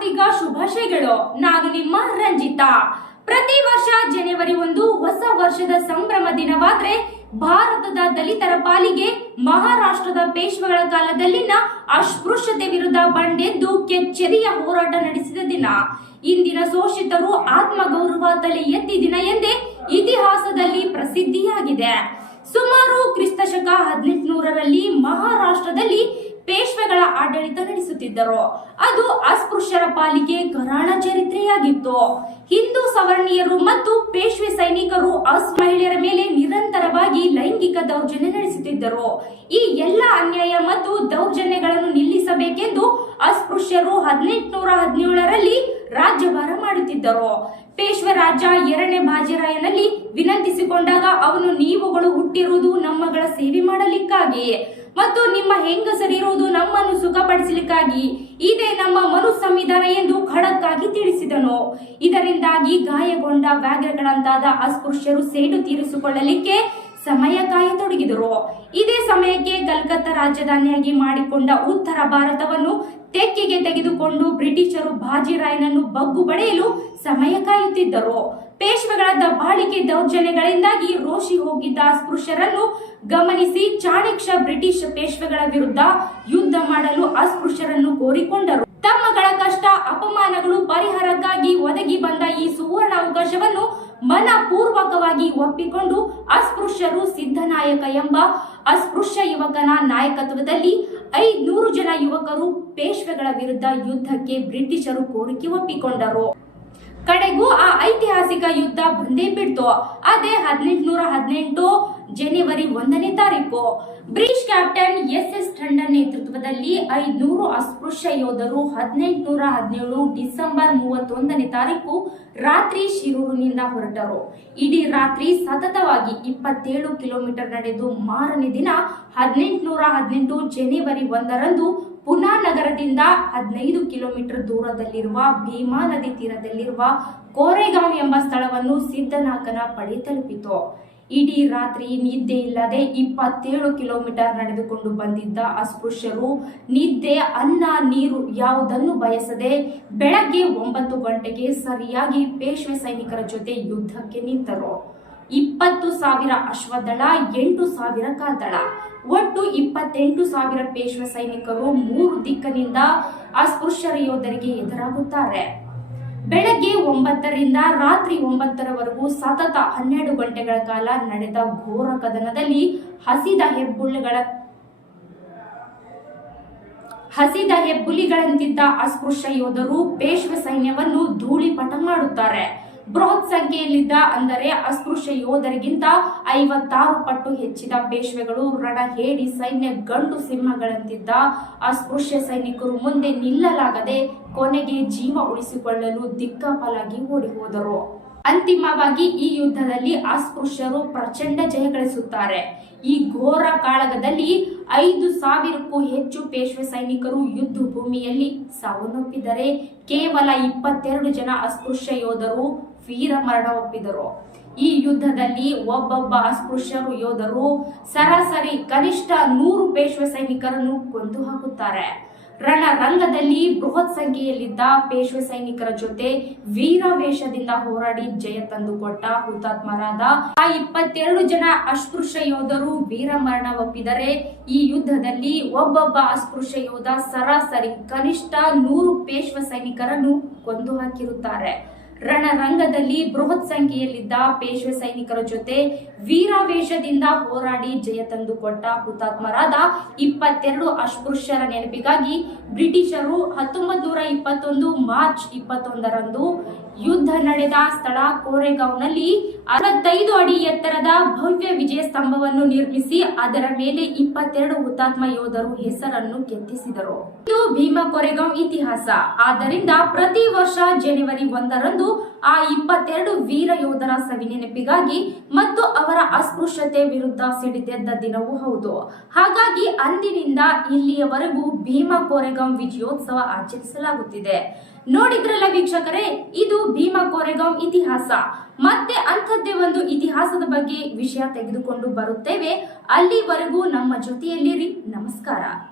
ಹಾರ್ದಿಕ ಶುಭಾಶಯಗಳು. ನಾನು ನಿಮ್ಮ ರಂಜಿತಾ. ಪ್ರತಿ ವರ್ಷ ಜನವರಿ ಒಂದು ಹೊಸ ವರ್ಷದ ಸಂಭ್ರಮ ದಿನವಾದ್ರೆ ಭಾರತದ ದಲಿತರ ಪಾಲಿಗೆ ಮಹಾರಾಷ್ಟ್ರದ ಪೇಶ್ವೆಗಳ ಕಾಲದಲ್ಲಿನ ಅಸ್ಪೃಶ್ಯತೆ ವಿರುದ್ಧ ಬಂಡೆದ್ದು ಕೆಚ್ಚೆದೆಯ ಹೋರಾಟ ನಡೆಸಿದ ದಿನ. ಇಂದಿನ ಶೋಷಿತರು ಆತ್ಮಗೌರವ ತಲೆ ಎತ್ತಿ ದಿನ ಎಂದೇ ಇತಿಹಾಸದಲ್ಲಿ ಪ್ರಸಿದ್ಧಿಯಾಗಿದೆ. ಸುಮಾರು ಕ್ರಿಸ್ತಶಕ ಹದಿನೆಂಟುನೂರರಲ್ಲಿ ಮಹಾರಾಷ್ಟ್ರದಲ್ಲಿ ಆಡಳಿತ ನಡೆಸುತ್ತಿದ್ದರು. ಅದು ಅಸ್ಪೃಶ್ಯರ ಪಾಲಿಗೆ ಕರಾಳ ಚರಿತ್ರೆಯಾಗಿತ್ತು. ಹಿಂದೂ ಸವರ್ಣೀಯರು ಮತ್ತು ಪೇಶ್ವೆ ಸೈನಿಕರು ಅಸ್ ಮಹಿಳೆಯರ ಮೇಲೆ ನಿರಂತರವಾಗಿ ಲೈಂಗಿಕ ದೌರ್ಜನ್ಯ ನಡೆಸುತ್ತಿದ್ದರು. ಈ ಎಲ್ಲ ಅನ್ಯಾಯ ಮತ್ತು ದೌರ್ಜನ್ಯಗಳನ್ನು ನಿಲ್ಲಿಸಬೇಕೆಂದು ಅಸ್ಪೃಶ್ಯರು ಹದಿನೆಂಟುನೂರ ಹದಿನೇಳರಲ್ಲಿ ರಾಜ್ಯಭಾರ ಮಾಡುತ್ತಿದ್ದರು. ಪೇಶ್ವರಾಜ ಎರಡನೇ ಬಾಜಿರಾಯನಲ್ಲಿ ವಿನಂತಿಸಿಕೊಂಡಾಗ ಅವನು, ನೀವುಗಳು ಹುಟ್ಟಿರುವುದು ನಮ್ಮಗಳ ಸೇವೆ ಮಾಡಲಿಕ್ಕಾಗಿ ಮತ್ತು ನಿಮ್ಮ ಹೆಂಗಸರಿರುವುದು ನಮ್ಮನ್ನು ಸುಖಪಡಿಸಲಿಕ್ಕಾಗಿ. ಇದೇ ನಮ್ಮ ಮನು ಸಂವಿಧಾನ ಎಂದು ಖಡಕ್ಕಾಗಿ ತಿಳಿಸಿದನು. ಇದರಿಂದಾಗಿ ಗಾಯಗೊಂಡ ವ್ಯಾಘ್ರಗಳಂತಾದ ಅಸ್ಪೃಶ್ಯರು ಸೇಡು ತೀರಿಸಿಕೊಳ್ಳಲಿಕ್ಕೆ ಸಮಯ ಕಾಯತೊಡಗಿದರು. ಇದೇ ಸಮಯಕ್ಕೆ ಕಲ್ಕತ್ತಾ ರಾಜಧಾನಿಯಾಗಿ ಮಾಡಿಕೊಂಡ ಉತ್ತರ ಭಾರತವನ್ನು ತೆಕ್ಕೆಗೆ ತೆಗೆದುಕೊಂಡು ಬ್ರಿಟಿಷರು ಬಾಜಿರಾಯನನ್ನು ಬಗ್ಗು ಬಡೆಯಲು ಸಮಯ ಕಾಯುತ್ತಿದ್ದರು. ಪೇಶ್ವೆಗಳ ದಬ್ಬಾಳಿಕೆ ದೌರ್ಜನ್ಯಗಳಿಂದಾಗಿ ರೋಷಿ ಹೋಗಿದ್ದ ಅಸ್ಪೃಶ್ಯರನ್ನು ಗಮನಿಸಿ ಚಾಣಕ್ಷ ಬ್ರಿಟಿಷ್ ಪೇಶ್ವೆಗಳ ವಿರುದ್ಧ ಯುದ್ಧ ಮಾಡಲು ಅಸ್ಪೃಶ್ಯರನ್ನು ಕೋರಿಕೊಂಡರು. ತಮ್ಮಗಳ ಕಷ್ಟ ಅಪಮಾನಗಳು ಪರಿಹಾರಕ್ಕಾಗಿ ಒದಗಿ ಬಂದ ಈ ಸುವರ್ಣ ಅವಕಾಶವನ್ನು ಮನಪೂರ್ವಕವಾಗಿ ಒಪ್ಪಿಕೊಂಡು ಅಸ್ಪೃಶ್ಯರು ಸಿದ್ಧನಾಯಕ ಎಂಬ ಅಸ್ಪೃಶ್ಯ ಯುವಕನ ನಾಯಕತ್ವದಲ್ಲಿ ಐದ್ನೂರು ಜನ ಯುವಕರು ಪೇಶ್ವೆಗಳ ವಿರುದ್ಧ ಯುದ್ಧಕ್ಕೆ ಬ್ರಿಟಿಷರು ಕೋರಿಕೆ ಒಪ್ಪಿಕೊಂಡರು. ಕಡೆಗೂ ಆ ಐತಿಹಾಸಿಕ ಯುದ್ಧ ಬಂದೇ ಬಿಡ್ತು. ಅದೇ ಹದಿನೆಂಟುನೂರ ಹದಿನೆಂಟು ಜನವರಿ ಒಂದನೇ ತಾರೀಕು. British captain S S Tandon ನೇತೃತ್ವದಲ್ಲಿ ಐದ್ನೂರು ಅಸ್ಪೃಶ್ಯ ಯೋಧರು ಹದಿನೆಂಟುನೂರ ಹದಿನೇಳು ಡಿಸೆಂಬರ್ ಮೂವತ್ತೊಂದನೇ ತಾರೀಕು ರಾತ್ರಿ ಶಿರೂರಿನಿಂದ ಹೊರಟರು. ಇಡೀ ರಾತ್ರಿ ಸತತವಾಗಿ ಇಪ್ಪತ್ತೇಳು ಕಿಲೋಮೀಟರ್ ನಡೆದು ಮಾರನೇ ದಿನ ಹದಿನೆಂಟುನೂರ ಹದಿನೆಂಟು ಜನವರಿ ಒಂದರಂದು ಪುನಾ ನಗರದಿಂದ ಹದಿನೈದು ಕಿಲೋಮೀಟರ್ ದೂರದಲ್ಲಿರುವ ಭೀಮಾ ನದಿ ತೀರದಲ್ಲಿರುವ ಕೋರೆಗಾಂವ್ ಎಂಬ ಸ್ಥಳವನ್ನು ಸಿದ್ಧನಾಗನ ಪಡೆ ತಲುಪಿತು. ಇಡೀ ರಾತ್ರಿ ನಿದ್ದೆ ಇಲ್ಲದೆ ಇಪ್ಪತ್ತೇಳು ಕಿಲೋಮೀಟರ್ ನಡೆದುಕೊಂಡು ಬಂದಿದ್ದ ಅಸ್ಪೃಶ್ಯರು ನಿದ್ದೆ, ಅನ್ನ, ನೀರು ಯಾವುದನ್ನು ಬಯಸದೆ ಬೆಳಗ್ಗೆ ಒಂಬತ್ತು ಗಂಟೆಗೆ ಸರಿಯಾಗಿ ಪೇಶ್ವೆ ಸೈನಿಕರ ಜೊತೆ ಯುದ್ಧಕ್ಕೆ ನಿಂತರು. ಇಪ್ಪತ್ತು ಸಾವಿರ ಅಶ್ವದಳ, ಎಂಟು ಸಾವಿರ ಕಾದಳ ಒಟ್ಟು ಇಪ್ಪತ್ತೆಂಟು ಸಾವಿರ ಪೇಶ್ವ ಸೈನಿಕರು ಮೂರು ದಿಕ್ಕಿನಿಂದ ಅಸ್ಪೃಶ್ಯರ ಯೋಧರಿಗೆ ಎದುರಾಗುತ್ತಾರೆ. ಬೆಳಗ್ಗೆ ಒಂಬತ್ತರಿಂದ ರಾತ್ರಿ ಒಂಬತ್ತರವರೆಗೂ ಸತತ ಹನ್ನೆರಡು ಗಂಟೆಗಳ ಕಾಲ ನಡೆದ ಘೋರ ಕದನದಲ್ಲಿ ಹಸಿದ ಹೆಬ್ಬುಳ್ಳುಗಳ ಹಸಿದ ಹೆಬ್ಬುಲಿಗಳಂತಿದ್ದ ಅಸ್ಪೃಶ್ಯ ಯೋಧರು ಪೇಶ್ವ ಸೈನ್ಯವನ್ನು ಧೂಳಿಪಟ ಮಾಡುತ್ತಾರೆ. ಬೃಹತ್ ಸಂಖ್ಯೆಯಲ್ಲಿದ್ದ ಅಂದರೆ ಅಸ್ಪೃಶ್ಯ ಯೋಧರಿಗಿಂತ ಐವತ್ತಾರು ಪಟ್ಟು ಹೆಚ್ಚಿದ ಪೇಶ್ವೆಗಳು ರಣ ಹೇಡಿ ಸೈನ್ಯ ಗಂಡು ಸಿಂಹಗಳಂತಿದ್ದ ಅಸ್ಪೃಶ್ಯ ಸೈನಿಕರು ಮುಂದೆ ನಿಲ್ಲಲಾಗದೆ ಕೊನೆಗೆ ಜೀವ ಉಳಿಸಿಕೊಳ್ಳಲು ದಿಕ್ಕಾಪಲಾಗಿ ಓಡಿ ಹೋದರು ಅಂತಿಮವಾಗಿ ಈ ಯುದ್ಧದಲ್ಲಿ ಅಸ್ಪೃಶ್ಯರು ಪ್ರಚಂಡ ಜಯ ಗಳಿಸುತ್ತಾರೆ. ಈ ಘೋರ ಕಾಳಗದಲ್ಲಿ ಐದು ಸಾವಿರಕ್ಕೂ ಹೆಚ್ಚು ಪೇಶ್ವೆ ಸೈನಿಕರು ಯುದ್ಧ ಭೂಮಿಯಲ್ಲಿ ಸಾವನ್ನಪ್ಪಿದರೆ ಕೇವಲ ಇಪ್ಪತ್ತೆರಡು ಜನ ಅಸ್ಪೃಶ್ಯ ಯೋಧರು ವೀರ ಮರಣ ಒಪ್ಪಿದರು ಈ ಯುದ್ಧದಲ್ಲಿ ಒಬ್ಬೊಬ್ಬ ಅಸ್ಪೃಶ್ಯರು ಯೋಧರು ಸರಾಸರಿ ಕನಿಷ್ಠ ನೂರು ಪೇಶ್ವೆ ಸೈನಿಕರನ್ನು ಕೊಂದು ಹಾಕುತ್ತಾರೆ. ರಣರಂಗದಲ್ಲಿ ಬೃಹತ್ ಸಂಖ್ಯೆಯಲ್ಲಿದ್ದ ಪೇಶ್ವೆ ಸೈನಿಕರ ಜೊತೆ ವೀರಾವೇಶದಿಂದ ಹೋರಾಡಿ ಜಯ ತಂದುಕೊಟ್ಟ ಹುತಾತ್ಮರಾದ ಆ ಇಪ್ಪತ್ತೆರಡು ಜನ ಅಸ್ಪೃಶ್ಯ ಯೋಧರು ವೀರಮರಣ ಒಪ್ಪಿದರೆ ಈ ಯುದ್ಧದಲ್ಲಿ ಒಬ್ಬೊಬ್ಬ ಅಸ್ಪೃಶ್ಯ ಯೋಧ ಸರಾಸರಿ ಕನಿಷ್ಠ ನೂರು ಪೇಶ್ವ ಸೈನಿಕರನ್ನು ಕೊಂದು ಹಾಕಿರುತ್ತಾರೆ. ರಣರಂಗದಲ್ಲಿ ಬೃಹತ್ ಸಂಖ್ಯೆಯಲ್ಲಿದ್ದ ಪೇಶ್ವೆ ಸೈನಿಕರ ಜೊತೆ ವೀರಾವೇಶದಿಂದ ಹೋರಾಡಿ ಜಯ ತಂದುಕೊಟ್ಟ ಹುತಾತ್ಮರಾದ ಇಪ್ಪತ್ತೆರಡು ಅಸ್ಪೃಶ್ಯರ ನೆನಪಿಗಾಗಿ ಬ್ರಿಟಿಷರು ಹತ್ತೊಂಬತ್ತು ನೂರ ಇಪ್ಪತ್ತೊಂದು ಮಾರ್ಚ್ ಇಪ್ಪತ್ತೊಂದರಂದು ಯುದ್ಧ ನಡೆದ ಸ್ಥಳ ಕೋರೆಗಾಂವ್ನಲ್ಲಿ ಅರವತ್ತೈದು ಅಡಿ ಎತ್ತರದ ಭವ್ಯ ವಿಜಯ ಸ್ತಂಭವನ್ನು ನಿರ್ಮಿಸಿ ಅದರ ಮೇಲೆ ಇಪ್ಪತ್ತೆರಡು ಹುತಾತ್ಮ ಯೋಧರು ಹೆಸರನ್ನು ಕೆತ್ತಿಸಿದರು. ಇದು ಭೀಮ ಕೊರೆಗಾಂವ್ ಇತಿಹಾಸ. ಆದ್ದರಿಂದ ಪ್ರತಿ ವರ್ಷ ಜನವರಿ ಒಂದರಂದು ಆ ಇಪ್ಪತ್ತೆರಡು ವೀರ ಯೋಧರ ಸವಿನೆನಪಿಗಾಗಿ ಮತ್ತು ಅವರ ಅಸ್ಪೃಶ್ಯತೆ ವಿರುದ್ಧ ಸಿಡಿದೆದ್ದ ದಿನವೂ ಹೌದು. ಹಾಗಾಗಿ ಅಂದಿನಿಂದ ಇಲ್ಲಿಯವರೆಗೂ ಭೀಮಾ ಕೋರೆಗಾಂವ್ ವಿಜಯೋತ್ಸವ ಆಚರಿಸಲಾಗುತ್ತಿದೆ. ನೋಡಿದ್ರಲ್ಲ ವೀಕ್ಷಕರೇ, ಇದು ಭೀಮಾ ಕೋರೆಗಾಂವ್ ಇತಿಹಾಸ. ಮತ್ತೆ ಅಂಥದ್ದೇ ಒಂದು ಇತಿಹಾಸದ ಬಗ್ಗೆ ವಿಷಯ ತೆಗೆದುಕೊಂಡು ಬರುತ್ತೇವೆ. ಅಲ್ಲಿವರೆಗೂ ನಮ್ಮ ಜೊತೆಯಲ್ಲಿರಿ. ನಮಸ್ಕಾರ.